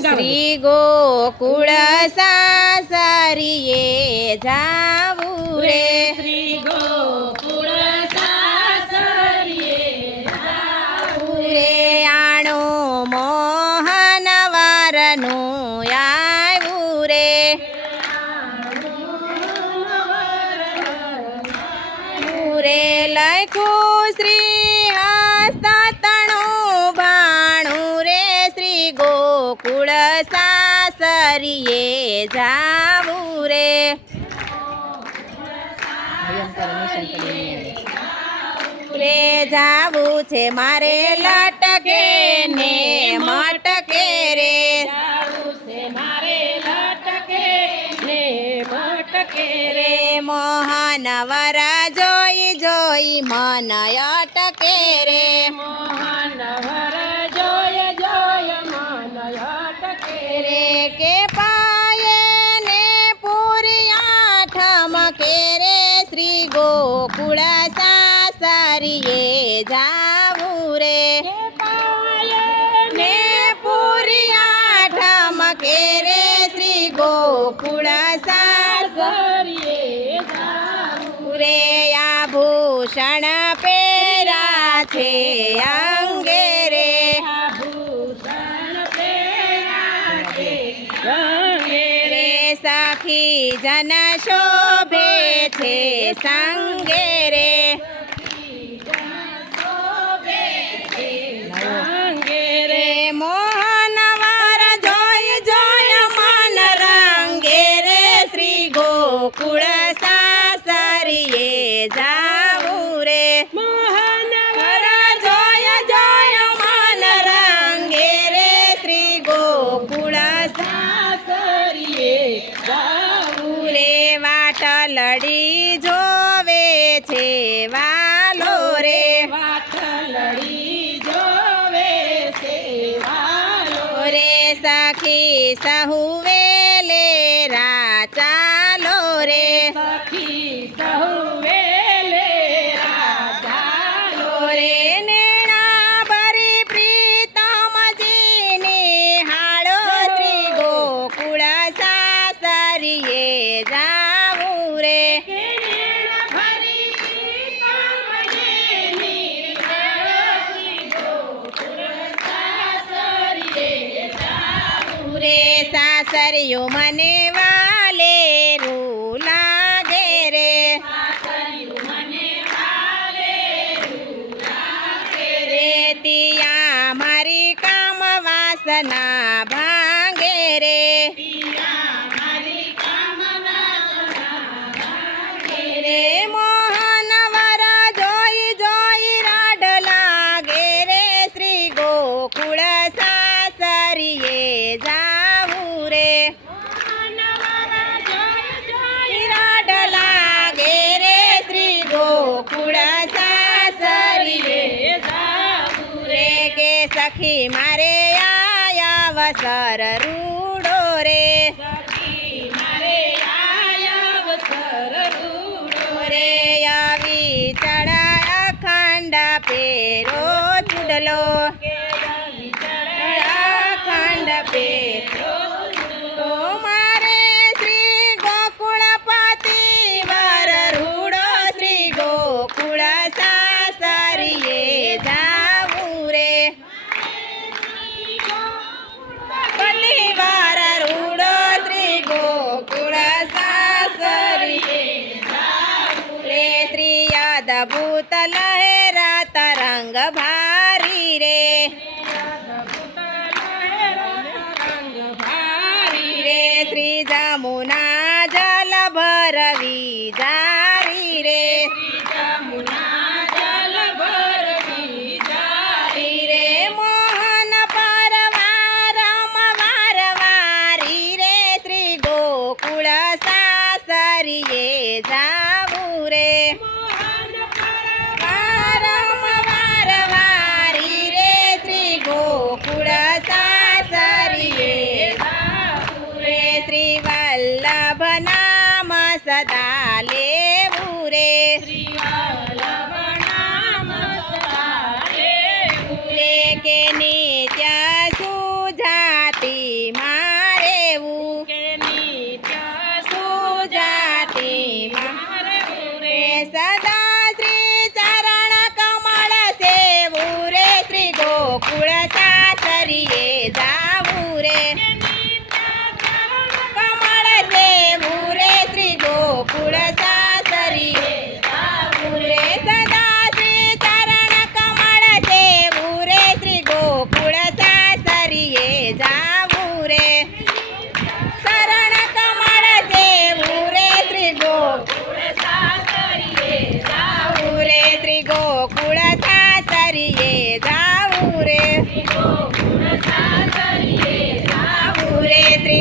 શ્રી ગોકુળ સાસરીએ જાવું રે શ્રી ગોકુળ સાસરીએ જાવું રે આણો મોહન વરનું આવ્યું રે રે લખ્યું શ્રી હસ્તતણું ભાણું રે શ્રી ગોકુળ સાસરીએ જાવું રે રે જાવું છે મારે લટકે ને મટકે રે જાવું છે મારે લટકે ને મટકે રે મોહન વર જોઈ જોઈ મન અટકે રે મોહન વર જોય જોય મન અટકે રે કે પાયે ને પૂરિયા ઠમકે રે શ્રી ગોકુળ સાસરીએ જાવું રે ને પૂરિયા ઠમકે રે શ્રી ગોકુળ સાસરીએ જાવું રે આભૂષણ પહેરા છે અંગે રે આભૂષણ પહેરા છે રંગે રે સખી જન શોભે છે સંગે રે રંગે રે મોહન વર જોય જોય મન રંગે રે શ્રી ગોકુળ સાસરીએ જાવું રે મોહન વર જોય જોય મન રંગે રે શ્રી ગોકુળ સાસરીએ જાવું રે વાટલડી જોવે છે વાલો રે વાથલડી જોવે છે વાલો રે સખી સહુવે લે ચાલો રે સખી સહુવે લે રાજાલો રે નેણા ભરી પ્રીતમજીની હાળો શ્રી ગોકુળ સાસરીએ જાવું રે રે સાસરિયું મને વાલે રૂ લાગે રે રે તિયા મારી કામ વાસના ભાંગે રે રે મોહન વર જોઈ જોઈ રાડ લાગે રે શ્રી ગોકુળ સાસરીએ જાવું રે રાડ લાગે રે શ્રી ગોકુળ સાસરીએ રે કે સખી મારે આયા વસર રૂડો રે રે આવી ચડા અખંડ પેરો ચૂડલો અખંડ પેરો તો મારે શ્રી ગોકુળપતિ વર રૂડો શ્રી ગોકુળ સાસરીએ જાવું રે પતિવાર રૂડો શ્રી ગોકુળ સાસરીએ રે શ્રી અદભૂત લહેરા તરંગ ભારી રે રે શ્રી જમુના જલ ભરવી જારી રે રે મોહન પરવારમ વારવારી રે શ્રી ગોકુળ સાસરીએ જાવું રે વારમ વારવારી રે શ્રી ગોકુળ સાસરીએ રે શ્રી વલ્લભ નામ સદા લેવું રે રે કે નિત્ય સુજાતિ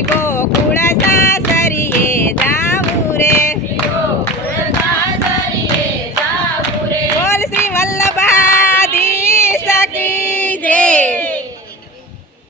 ગો